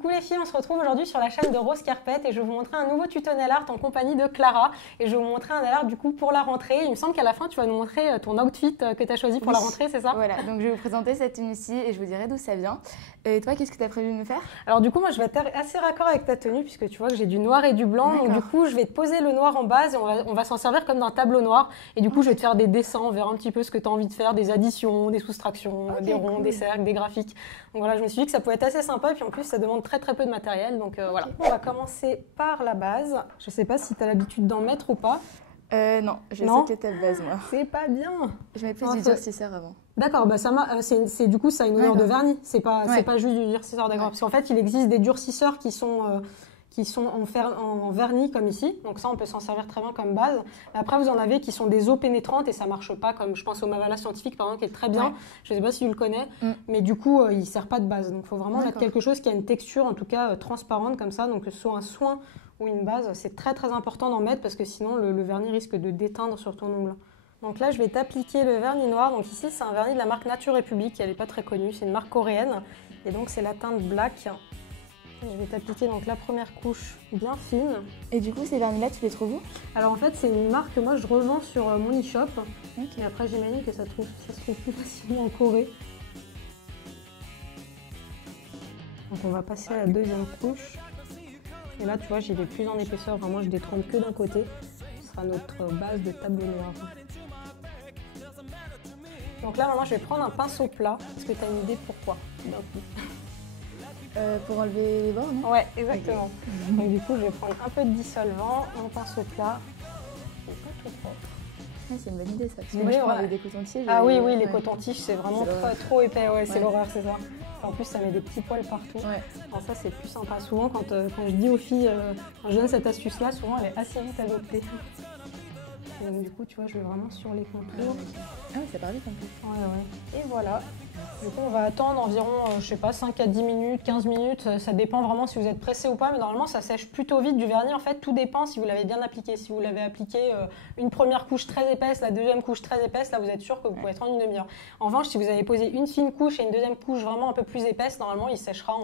Coucou les filles, on se retrouve aujourd'hui sur la chaîne de Rose Carpet et je vais vous montrer un nouveau tuto nail art en compagnie de Clara. Et je vais vous montrer un nail art du coup pour la rentrée. Il me semble qu'à la fin tu vas nous montrer ton outfit que tu as choisi pour la rentrée, c'est ça? Voilà, donc je vais vous présenter cette tenue-ci et je vous dirai d'où ça vient. Et toi, qu'est-ce que tu as prévu de nous faire? Alors du coup, moi je vais être assez raccord avec ta tenue puisque tu vois que j'ai du noir et du blanc. Donc du coup, je vais te poser le noir en base et on va s'en servir comme d'un tableau noir. Et du coup, je vais te faire des dessins, on verra un petit peu ce que tu as envie de faire, des additions, des soustractions, des ronds, des cercles, des graphiques. Donc voilà, je me suis dit que ça pouvait être assez sympa et puis en plus ça demande très peu de matériel. Donc voilà, on va commencer par la base. Je sais pas si tu as l'habitude d'en mettre ou pas. Non, j'ai sauté ta base moi. C'est pas bien. Je mets plus du durcisseur avant. D'accord, bah du coup ça a une odeur de vernis, c'est pas juste du durcisseur d'accord. Parce qu'en fait il existe des durcisseurs qui sont en vernis comme ici, donc ça on peut s'en servir très bien comme base. Mais après vous en avez qui sont des eaux pénétrantes et ça marche pas, comme je pense au Mavala Scientifique par exemple qui est très bien, je sais pas si tu le connais, mais du coup il sert pas de base, donc il faut vraiment mettre quelque chose qui a une texture en tout cas transparente comme ça, donc que ce soit un soin ou une base, c'est très important d'en mettre parce que sinon le vernis risque de déteindre sur ton ongle. Donc là je vais t'appliquer le vernis noir, donc ici c'est un vernis de la marque Nature République, elle n'est pas très connue, c'est une marque coréenne et donc c'est la teinte black. Je vais t'appliquer donc la première couche bien fine. Et du coup, ces vernis-là, tu les trouves où? Alors en fait, c'est une marque que moi je revends sur mon e-shop. Et après, j'imagine que ça se trouve plus facilement en Corée. Donc on va passer à la deuxième couche. Et là, tu vois, j'y vais plus en épaisseur. Vraiment, je détrempe que d'un côté. Ce sera notre base de tableau noir. Donc là, maintenant, je vais prendre un pinceau plat. Est-ce que tu as une idée pourquoi? Pour enlever les bords, non? Ouais, exactement. Okay. Donc du coup, je vais prendre un peu de dissolvant, un pinceau plat. C'est pas tout propre. Ouais, c'est une bonne idée ça. Parce que moi, je prends avec des cotons-tiges. Ah oui, les cotons-tiges, c'est vraiment trop épais. Ouais, c'est l'horreur, c'est ça. En plus, ça met des petits poils partout. Alors ça, c'est plus sympa. Souvent, quand je dis aux filles, quand je donne cette astuce-là, souvent, elle est assez vite adoptée. Et donc, du coup, tu vois, je vais vraiment sur les contours. Ah oui, ça part vite en plus. Ouais. Et voilà. Du coup, on va attendre environ, je sais pas, 5 à 10 minutes, 15 minutes. Ça dépend vraiment si vous êtes pressé ou pas. Mais normalement, ça sèche plutôt vite du vernis. En fait, tout dépend si vous l'avez bien appliqué. Si vous l'avez appliqué une première couche très épaisse, la deuxième couche très épaisse, là, vous êtes sûr que vous pouvez être en une demi-heure. En revanche, si vous avez posé une fine couche et une deuxième couche vraiment un peu plus épaisse, normalement, il séchera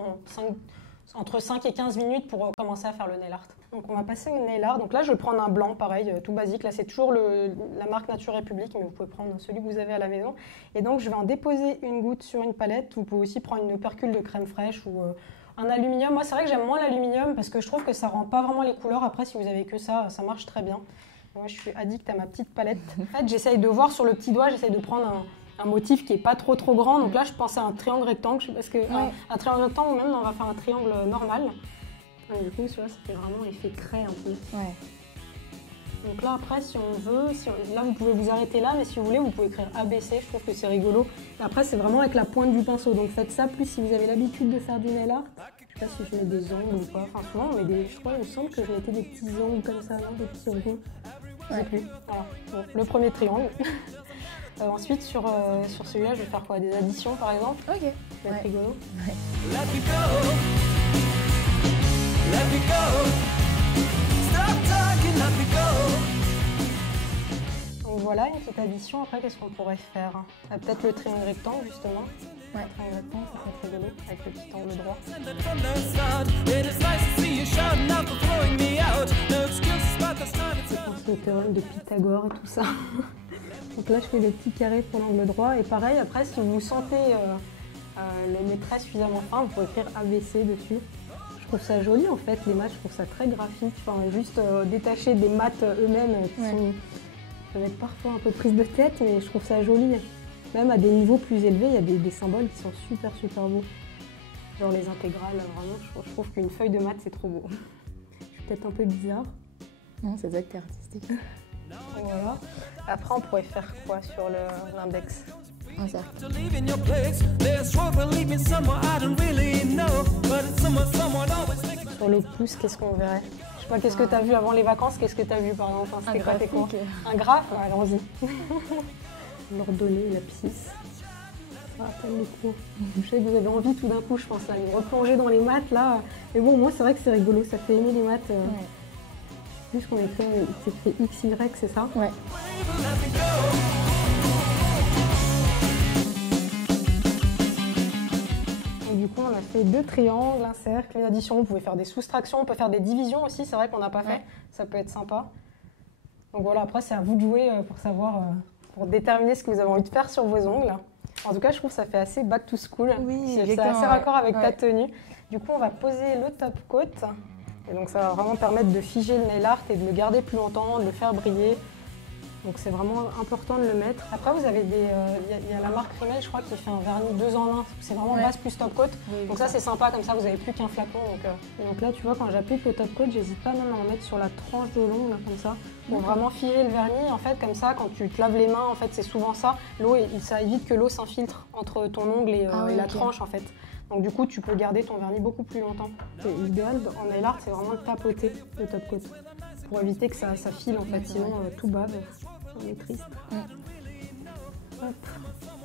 entre 5 et 15 minutes pour commencer à faire le nail art. Donc on va passer au nail art. Donc là je vais prendre un blanc pareil, tout basique. Là c'est toujours la marque Nature République, mais vous pouvez prendre celui que vous avez à la maison. Et donc je vais en déposer une goutte sur une palette. Vous pouvez aussi prendre une opercule de crème fraîche ou un aluminium. Moi c'est vrai que j'aime moins l'aluminium parce que je trouve que ça rend pas vraiment les couleurs. Après si vous avez que ça, ça marche très bien. Moi je suis addict à ma petite palette. En fait j'essaye de voir sur le petit doigt, j'essaye de prendre un motif qui n'est pas trop grand. Donc là, je pensais à un triangle rectangle, parce que un triangle rectangle, ou même on va faire un triangle normal. Et du coup, tu vois, ça fait vraiment effet craie un peu. Donc là, après, si on veut, là, vous pouvez vous arrêter là, mais si vous voulez, vous pouvez écrire ABC. Je trouve que c'est rigolo. Et après, c'est vraiment avec la pointe du pinceau. Donc faites ça, plus si vous avez l'habitude de faire du nail art. Je sais pas si je mets des ongles ou pas. Enfin, souvent, on met je crois, il me semble que je mettais des petits ongles comme ça, non, des petits ronds. Je sais plus. Voilà. Bon, le premier triangle. Ensuite, sur celui-là, je vais faire quoi? Des additions, par exemple? Ok. Ça va être rigolo. Let me go. Let me go. Stop talking, let me go. Donc voilà, une petite addition. Après, qu'est-ce qu'on pourrait faire? Peut-être le triangle rectangle, justement. Le triangle rectangle, ça peut être rigolo, avec le petit angle droit. Je pense au théorème de Pythagore et tout ça. Donc là, je fais le petit carré pour l'angle droit. Et pareil, après, si vous sentez les traits suffisamment fins, vous pouvez écrire ABC dessus. Je trouve ça joli, en fait, les mats, je trouve ça très graphique. Enfin, juste détacher des mats eux-mêmes qui peuvent être parfois un peu prises de tête, mais je trouve ça joli. Même à des niveaux plus élevés, il y a des symboles qui sont super beaux. Genre les intégrales, vraiment, je trouve qu'une feuille de mat, c'est trop beau. Je suis peut-être un peu bizarre. Non, c'est vrai que t'es artistique. Voilà. Après, on pourrait faire quoi sur l'index? Un cercle. Sur le pouce, qu'est-ce qu'on verrait? Je sais pas, qu'est-ce que tu as vu avant les vacances? Qu'est-ce que tu as vu par exemple? Un graphique. Un graphe? Allons-y. L'ordonnée, l'abscisse. Ça rappelle les cours. Je sais que vous avez envie tout d'un coup, je pense, là, de me replonger dans les maths là. Mais bon, moi, c'est vrai que c'est rigolo, ça fait aimer les maths. Juste qu'on écrit XY, c'est ça? Ouais. Et du coup, on a fait 2 triangles, un cercle, une addition. Vous pouvez faire des soustractions, on peut faire des divisions aussi, c'est vrai qu'on n'a pas fait. Ça peut être sympa. Donc voilà, après c'est à vous de jouer pour savoir, pour déterminer ce que vous avez envie de faire sur vos ongles. En tout cas, je trouve que ça fait assez back to school. Oui, c'est assez raccord avec ta tenue. Du coup, on va poser le top coat. Et donc ça va vraiment permettre de figer le nail art et de le garder plus longtemps, de le faire briller. Donc c'est vraiment important de le mettre. Après, vous avez il y a la marque Rimmel, je crois, qui fait un vernis 2 en 1. C'est vraiment base plus top coat. Oui, donc ça, c'est sympa, comme ça, vous n'avez plus qu'un flacon. Donc là, tu vois, quand j'applique le top coat, j'hésite pas même à en mettre sur la tranche de l'ongle, comme ça, pour vraiment filer le vernis. En fait, comme ça, quand tu te laves les mains, en fait, c'est souvent ça. Ça évite que l'eau s'infiltre entre ton ongle et la tranche, en fait. Donc du coup, tu peux garder ton vernis beaucoup plus longtemps. C'est idéal en nail art, c'est vraiment de tapoter le top coat pour éviter que ça file, en fait, sinon tout bave. On est triste. Hop.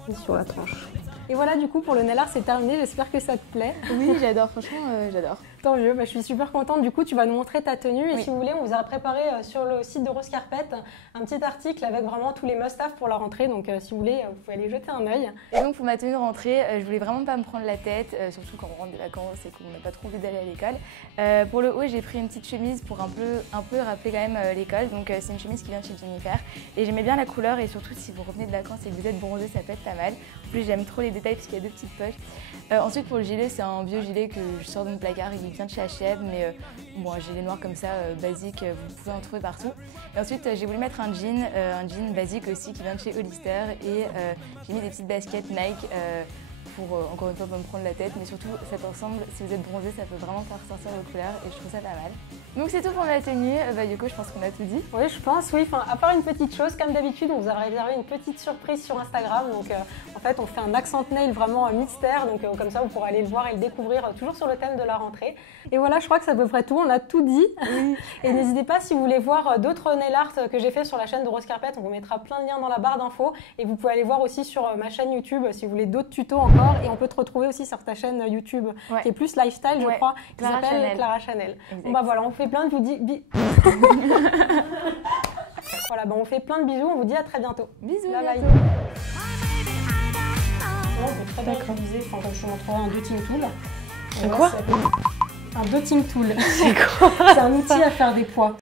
Et sur la tranche. Et voilà, du coup, pour le nail art, c'est terminé. J'espère que ça te plaît. Oui, j'adore. Franchement, j'adore. Tant mieux. Je suis super contente. Du coup, tu vas nous montrer ta tenue. Et si vous voulez, on vous a préparé sur le site de Rose Carpet un petit article avec vraiment tous les must-have pour la rentrée. Donc, si vous voulez, vous pouvez aller jeter un œil. Et donc, pour ma tenue de rentrée, je voulais vraiment pas me prendre la tête, surtout quand on rentre des vacances et qu'on n'a pas trop envie d'aller à l'école. Pour le haut, j'ai pris une petite chemise pour un peu rappeler quand même l'école. Donc, c'est une chemise qui vient de chez Jennifer. Et j'aimais bien la couleur. Et surtout, si vous revenez de vacances et que vous êtes bronzé, ça peut être pas mal. En plus, j'aime trop les détails parce qu'il y a 2 petites poches. Ensuite, pour le gilet, c'est un vieux gilet que je sors de mon placard. Il vient de chez H&M, mais bon, un gilet noir comme ça, basique, vous pouvez en trouver partout. Et ensuite, j'ai voulu mettre un jean basique aussi qui vient de chez Hollister. Et j'ai mis des petites baskets Nike pour, encore une fois, pas me prendre la tête. Mais surtout, cet ensemble, si vous êtes bronzé, ça peut vraiment faire ressortir vos couleurs. Et je trouve ça pas mal. Donc c'est tout pour ma tenue. Yoko, je pense qu'on a tout dit. Oui, je pense, oui. Enfin, à part une petite chose, comme d'habitude, on vous a réservé une petite surprise sur Instagram. Donc, en fait, on fait un accent nail vraiment mystère. Donc, comme ça, vous pourrez aller le voir et le découvrir toujours sur le thème de la rentrée. Et voilà, je crois que c'est à peu près tout. On a tout dit. Oui. Et n'hésitez pas, si vous voulez voir d'autres nail art que j'ai fait sur la chaîne de Rose Carpet, on vous mettra plein de liens dans la barre d'infos. Et vous pouvez aller voir aussi sur ma chaîne YouTube si vous voulez d'autres tutos encore. Et on peut te retrouver aussi sur ta chaîne YouTube qui est plus lifestyle, je crois, qui s'appelle Clara Chanel. Bon, voilà, on fait plein de voilà, on fait plein de bisous, on vous dit à très bientôt. Bisous, bye bye. On peut très bien utiliser, quand je te montrerai un dotting tool. Un quoi? Un dotting tool. C'est quoi? C'est un outil à faire des poids.